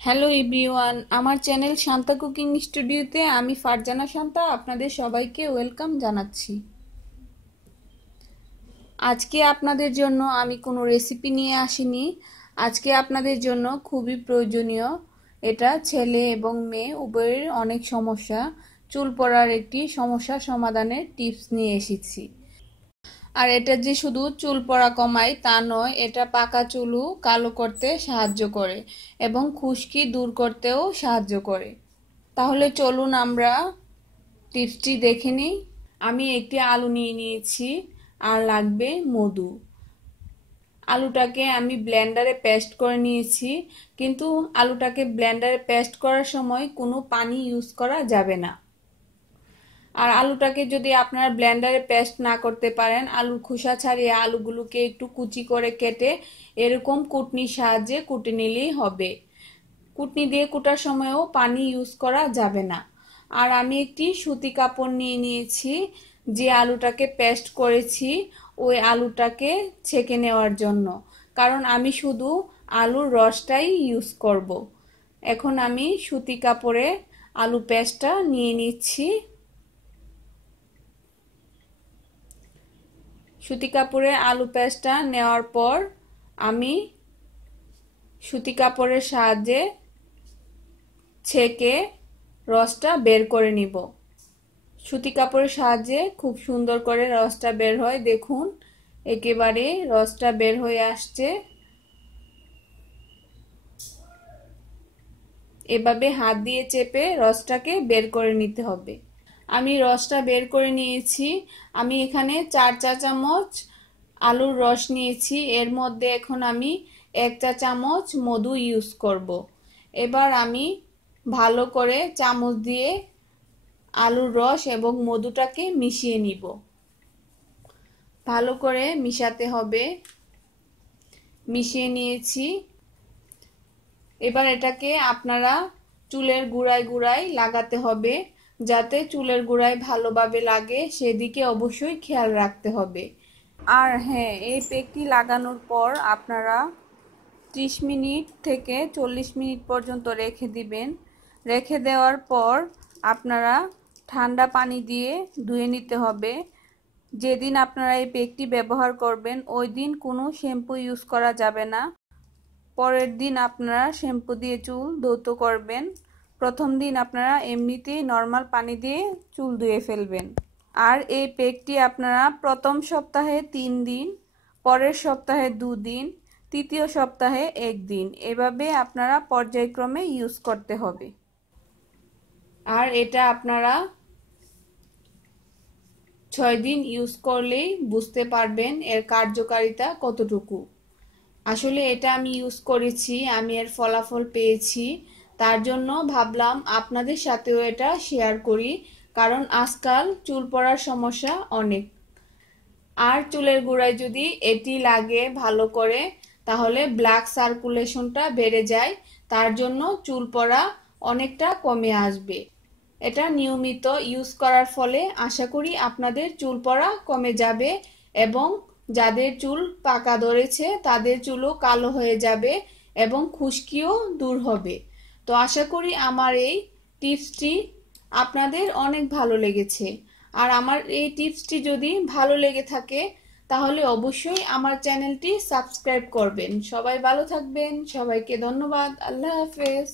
Hello everyone, আমার channel Shanta cooking স্টুডিওতে আমি ফারজানা শান্তা আপনাদের সবাইকে ওয়েলকাম জানাচ্ছি। আজকে আপনাদের জন্য আমি কোনো রেসিপি নিয়ে আসিনি। আজকে আপনাদের জন্য খুবই প্রয়োজনীয়, এটা ছেলে এবং মেয়ে উভয়ের অনেক সমস্যা, চুল পড়ার একটি সমস্যা সমাধানের টিপস নিয়ে এসেছি। আর এটা যে শুধু চুল পড়া কমায় তা নয়, এটা পাকা চুলও কালো করতে সাহায্য করে এবং খুশকি দূর করতেও সাহায্য করে। তাহলে চলুন আমরা টিপসটি দেখে নিই। আমি একটি আলু নিয়ে নিয়েছি আর লাগবে মধু। আলুটাকে আমি ব্লেন্ডারে পেস্ট করে নিয়েছি, কিন্তু আলুটাকে ব্লেন্ডারে পেস্ট করার সময় কোনো পানি ইউজ করা যাবে না। আর আলুটাকে যদি আপনারা ব্লেন্ডারে পেস্ট না করতে পারেন, আলুর খোসা ছাড়িয়ে আলুগুলোকে একটু কুচি করে কেটে এরকম কুটনির সাহায্যে কুটে নিলেই হবে। কুটনি দিয়ে কুটার সময়ও পানি ইউজ করা যাবে না। আর আমি একটি সুতি কাপড় নিয়ে নিয়েছি, যে আলুটাকে পেস্ট করেছি ওই আলুটাকে ছেঁকে নেওয়ার জন্য, কারণ আমি শুধু আলুর রসটাই ইউজ করব। এখন আমি সুতি কাপড়ে আলু পেস্টটা নিয়ে নিচ্ছি। সুতি কাপড়ে আলু পেস্টটা নেওয়ার পর আমি সুতি কাপড়ের সাহায্যে ছেঁকে রসটা বের করে নিব। সুতি কাপড়ের সাহায্যে খুব সুন্দর করে রসটা বের হয়, দেখুন একেবারে রসটা বের হয়ে আসছে। এভাবে হাত দিয়ে চেপে রসটাকে বের করে নিতে হবে। আমি রসটা বের করে নিয়েছি। আমি এখানে 4 চা চামচ আলুর রস নিয়েছি, এর মধ্যে এখন আমি 1 চা চামচ মধু ইউজ করব। এবার আমি ভালো করে চামচ দিয়ে আলুর রস এবং মধুটাকে মিশিয়ে নিব। ভালো করে মিশাতে হবে। মিশিয়ে নিয়েছি। এবার এটাকে আপনারা চুলের গোড়ায় গোড়ায় লাগাতে হবে, যাতে চুলের গোড়ায় ভালোভাবে লাগে সেদিকে অবশ্যই খেয়াল রাখতে হবে। আর হ্যাঁ, এই প্যাকটি লাগানোর পর আপনারা 30 মিনিট থেকে 40 মিনিট পর্যন্ত রেখে দিবেন। রেখে দেওয়ার পর আপনারা ঠান্ডা পানি দিয়ে ধুয়ে নিতে হবে। যেদিন আপনারা এই প্যাকটি ব্যবহার করবেন ওই দিন কোনো শ্যাম্পু ইউজ করা যাবে না। পরের দিন আপনারা শ্যাম্পু দিয়ে চুল ধৌত করবেন। প্রথম দিন আপনারা এমনিতেই নর্মাল পানি দিয়ে চুল ধুয়ে ফেলবেন। আর এই প্যাকটি আপনারা প্রথম সপ্তাহে 3 দিন, পরের সপ্তাহে 2 দিন, তৃতীয় সপ্তাহে 1 দিন, এভাবে আপনারা পর্যায়ক্রমে ইউজ করতে হবে। আর এটা আপনারা 6 দিন ইউজ করলেই বুঝতে পারবেন এর কার্যকারিতা কতটুকু। আসলে এটা আমি ইউজ করেছি, আমি এর ফলাফল পেয়েছি, তার জন্য ভাবলাম আপনাদের সাথেও এটা শেয়ার করি, কারণ আজকাল চুল পড়ার সমস্যা অনেক। আর চুলের গোড়ায় যদি এটি লাগে ভালো করে, তাহলে ব্লাড সার্কুলেশনটা বেড়ে যায়, তার জন্য চুল পড়া অনেকটা কমে আসবে। এটা নিয়মিত ইউজ করার ফলে আশা করি আপনাদের চুল পড়া কমে যাবে এবং যাদের চুল পাকা ধরেছে তাদের চুলও কালো হয়ে যাবে এবং খুশকিও দূর হবে। তো আশা করি আমার এই টিপসটি আপনাদের অনেক ভালো লেগেছে। আর আমার এই টিপসটি যদি ভালো লেগে থাকে তাহলে অবশ্যই আমার চ্যানেলটি সাবস্ক্রাইব করবেন। সবাই ভালো থাকবেন। সবাইকে ধন্যবাদ। আল্লাহ হাফেজ।